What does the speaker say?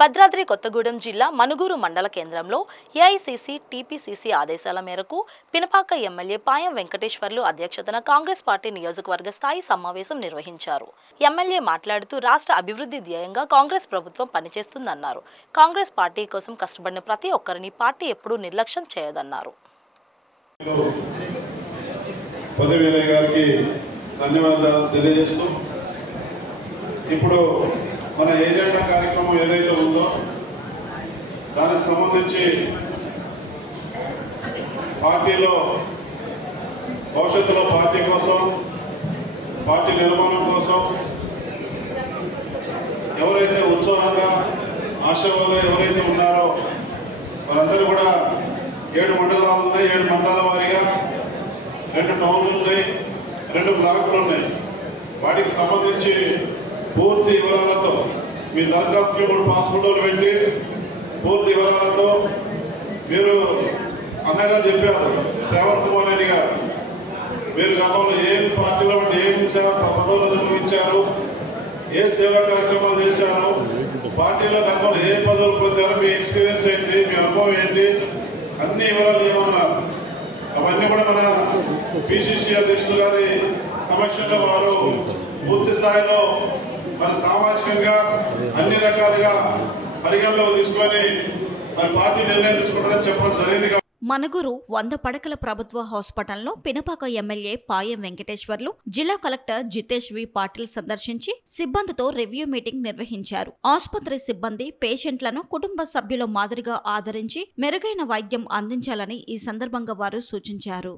భద్రాద్రి కొత్తగూడెం జిల్లా మనుగూరు మండల కేంద్రంలో ఏఐసీసీ టీపీసీసీ ఆదేశాల మేరకు పినపాక ఎమ్మెల్యే పాయం వెంకటేశ్వర్లు అధ్యక్షతన కాంగ్రెస్ పార్టీ నియోజకవర్గ స్థాయి సమావేశం నిర్వహించారు. ఎమ్మెల్యే మాట్లాడుతూ రాష్ట్ర అభివృద్ధి ధ్యేయంగా కాంగ్రెస్ ప్రభుత్వం పనిచేస్తుందన్నారు. కాంగ్రెస్ పార్టీ కోసం కష్టపడిన ప్రతి ఒక్కరిని పార్టీ ఎప్పుడూ నిర్లక్ష్యం చేయదన్నారు. ఇప్పుడు మన ఏజెండా కార్యక్రమం ఏదైతే ఉందో దానికి సంబంధించి పార్టీలో భవిష్యత్తులో పార్టీ కోసం, పార్టీ నిర్మాణం కోసం ఎవరైతే ఉత్సాహంగా ఆశావాదులు ఎవరైతే ఉన్నారో వారందరూ కూడా 7 మండలాలు ఉన్నాయి. 7 మండలాల వారీగా 2 టౌన్లు ఉన్నాయి, 2 బ్లాకులు ఉన్నాయి. వాటికి సంబంధించి పూర్తి వివరాలతో మీ దరఖాస్తులు 3 పాస్పోర్ట్లు పెట్టి పూర్తి వివరాలతో మీరు అన్నగా చెప్పారు శ్రావణ్ కుమార్ రెడ్డి గారు, మీరు గతంలో ఏ పార్టీలో ఏం పదవులు నిర్వహించారు, ఏ సేవా కార్యక్రమాలు చేశారు, పార్టీలో గతంలో ఏ పదవులు పొందారు, మీ ఎక్స్పీరియన్స్ ఏంటి, మీ అనుభవం ఏంటి, అన్ని వివరాలు ఏమన్నారు. అవన్నీ కూడా మన పిసిసి అధ్యక్షులు గారి సమక్షంలో వారు పూర్తి స్థాయిలో మరి సామాజికంగా అన్ని రకాలుగా పరిగణలో తీసుకొని మరి పార్టీ నిర్ణయం తీసుకుంటుందని చెప్పడం జరిగింది. మనుగురు 100 పడకల ప్రభుత్వ హాస్పిటల్లో పినపాక ఎమ్మెల్యే పాయం వెంకటేశ్వర్లు జిల్లా కలెక్టర్ జితేష్ వి పాటిల్ సందర్శించి సిబ్బందితో రివ్యూ మీటింగ్ నిర్వహించారు. ఆసుపత్రి సిబ్బంది పేషెంట్లను కుటుంబ సభ్యుల మాదిరిగా ఆదరించి మెరుగైన వైద్యం అందించాలని ఈ సందర్భంగా వారు సూచించారు.